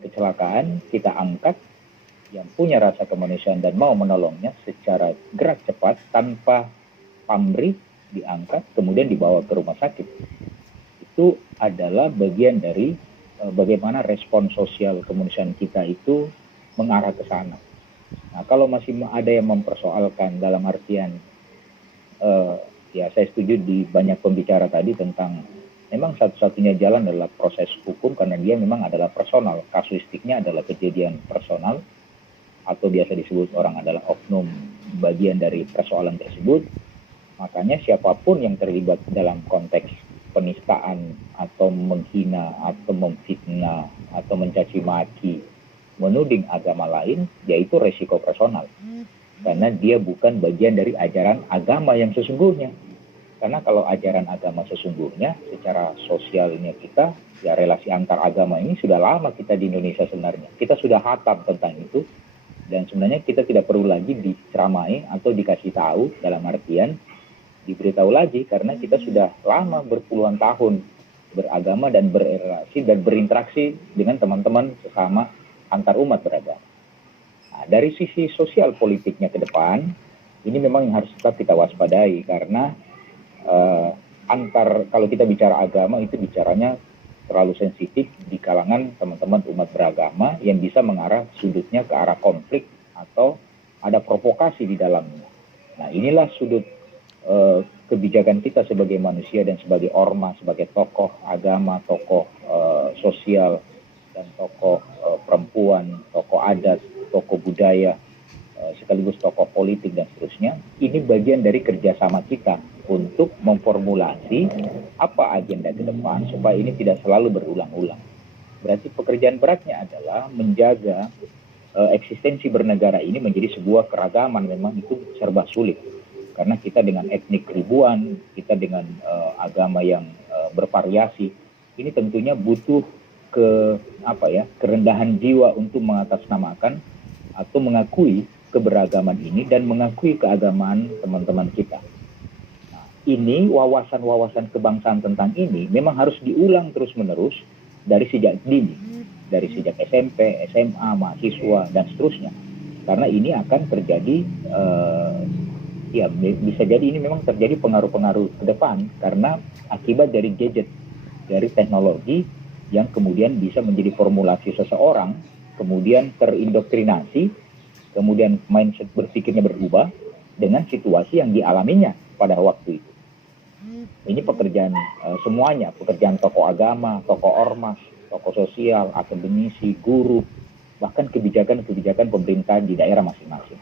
kecelakaan, kita angkat yang punya rasa kemanusiaan dan mau menolongnya secara gerak cepat tanpa pamrih, diangkat kemudian dibawa ke rumah sakit. Itu adalah bagian dari bagaimana respon sosial kemanusiaan kita itu mengarah ke sana. Nah, kalau masih ada yang mempersoalkan dalam artian ya saya setuju di banyak pembicara tadi tentang memang satu-satunya jalan adalah proses hukum karena dia memang adalah personal, kasuistiknya adalah kejadian personal atau biasa disebut orang adalah oknum bagian dari persoalan tersebut. Makanya siapapun yang terlibat dalam konteks penistaan atau menghina atau memfitnah atau mencaci maki, menuding agama lain, yaitu resiko personal. Karena dia bukan bagian dari ajaran agama yang sesungguhnya. Karena kalau ajaran agama sesungguhnya, secara sosialnya kita, ya relasi antar agama ini sudah lama kita di Indonesia sebenarnya. Kita sudah hatam tentang itu, dan sebenarnya kita tidak perlu lagi diceramai atau dikasih tahu dalam artian diberitahu lagi, karena kita sudah lama berpuluhan tahun beragama dan berrelasi dan berinteraksi dengan teman-teman sesama antar umat beragama. Nah, dari sisi sosial politiknya ke depan, ini memang yang harus tetap kita waspadai karena kalau kita bicara agama itu bicaranya terlalu sensitif di kalangan teman-teman umat beragama yang bisa mengarah sudutnya ke arah konflik atau ada provokasi di dalamnya. Nah, inilah sudut kebijakan kita sebagai manusia dan sebagai ormas, sebagai tokoh agama, tokoh sosial dan tokoh perempuan, tokoh adat, tokoh budaya, sekaligus tokoh politik dan seterusnya. Ini bagian dari kerjasama kita untuk memformulasi apa agenda ke depan supaya ini tidak selalu berulang-ulang. Berarti pekerjaan beratnya adalah menjaga eksistensi bernegara ini menjadi sebuah keragaman. Memang itu serba sulit karena kita dengan etnik ribuan, kita dengan agama yang bervariasi. Ini tentunya butuh kerendahan jiwa untuk mengatasnamakan atau mengakui keberagaman ini dan mengakui keagamaan teman-teman kita. Nah, ini wawasan-wawasan kebangsaan tentang ini memang harus diulang terus-menerus dari sejak dini, dari sejak SMP, SMA, mahasiswa dan seterusnya. Karena ini akan terjadi bisa jadi ini memang terjadi pengaruh-pengaruh ke depan karena akibat dari gadget, dari teknologi yang kemudian bisa menjadi formulasi seseorang, kemudian terindoktrinasi, kemudian mindset berpikirnya berubah dengan situasi yang dialaminya pada waktu itu. Ini pekerjaan semuanya, pekerjaan tokoh agama, tokoh ormas, tokoh sosial, akademisi, guru, bahkan kebijakan-kebijakan pemerintah di daerah masing-masing.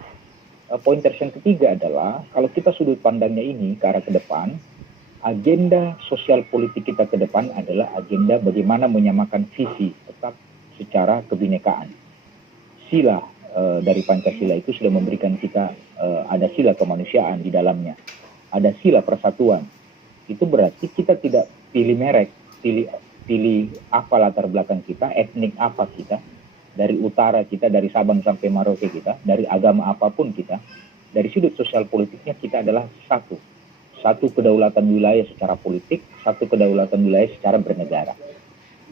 Pointers yang ketiga adalah, kalau kita sudut pandangnya ini ke arah ke depan, agenda sosial politik kita ke depan adalah agenda bagaimana menyamakan visi tetap secara kebinekaan. Sila dari Pancasila itu sudah memberikan kita ada sila kemanusiaan di dalamnya, ada sila persatuan. Itu berarti kita tidak pilih merek, pilih apa latar belakang kita, etnik apa kita, dari utara kita, dari Sabang sampai Merauke kita, dari agama apapun kita, dari sudut sosial politiknya kita adalah satu kedaulatan wilayah secara politik, satu kedaulatan wilayah secara bernegara.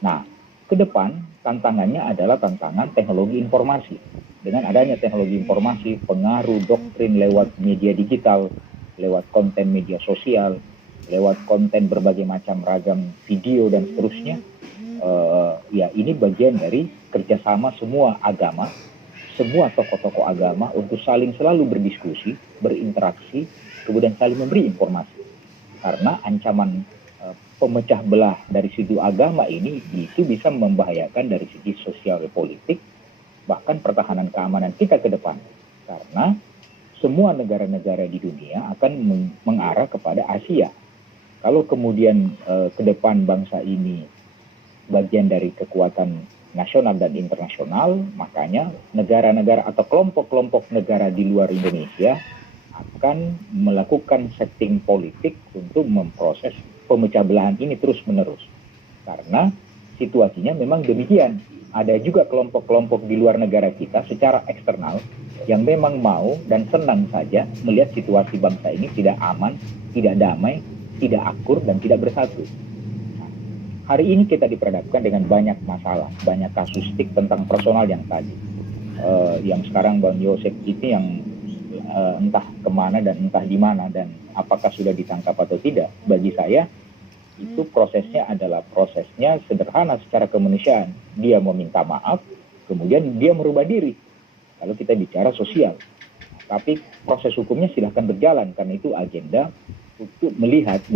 Nah, ke depan tantangannya adalah tantangan teknologi informasi. Dengan adanya teknologi informasi, pengaruh doktrin lewat media digital, lewat konten media sosial, lewat konten berbagai macam ragam video dan seterusnya, ini bagian dari kerjasama semua agama, semua tokoh-tokoh agama untuk saling selalu berdiskusi, berinteraksi, kemudian saling memberi informasi. Karena ancaman pemecah belah dari sudut agama ini itu bisa membahayakan dari segi sosial politik, bahkan pertahanan keamanan kita ke depan. Karena semua negara-negara di dunia akan mengarah kepada Asia. Kalau kemudian ke depan bangsa ini bagian dari kekuatan nasional dan internasional, makanya negara-negara atau kelompok-kelompok negara di luar Indonesia akan melakukan setting politik untuk memproses pemecah belahan ini terus-menerus. Karena situasinya memang demikian. Ada juga kelompok-kelompok di luar negara kita secara eksternal yang memang mau dan senang saja melihat situasi bangsa ini tidak aman, tidak damai, tidak akur, dan tidak bersatu. Nah, hari ini kita diperhadapkan dengan banyak masalah, banyak kasustik tentang personal yang tadi. Yang sekarang Bang Yosef ini yang entah kemana dan entah di mana dan apakah sudah ditangkap atau tidak. Bagi saya itu prosesnya adalah prosesnya sederhana secara kemanusiaan. Dia meminta maaf, kemudian dia merubah diri. Kalau kita bicara sosial, tapi proses hukumnya silahkan berjalan karena itu agenda untuk melihat bahwa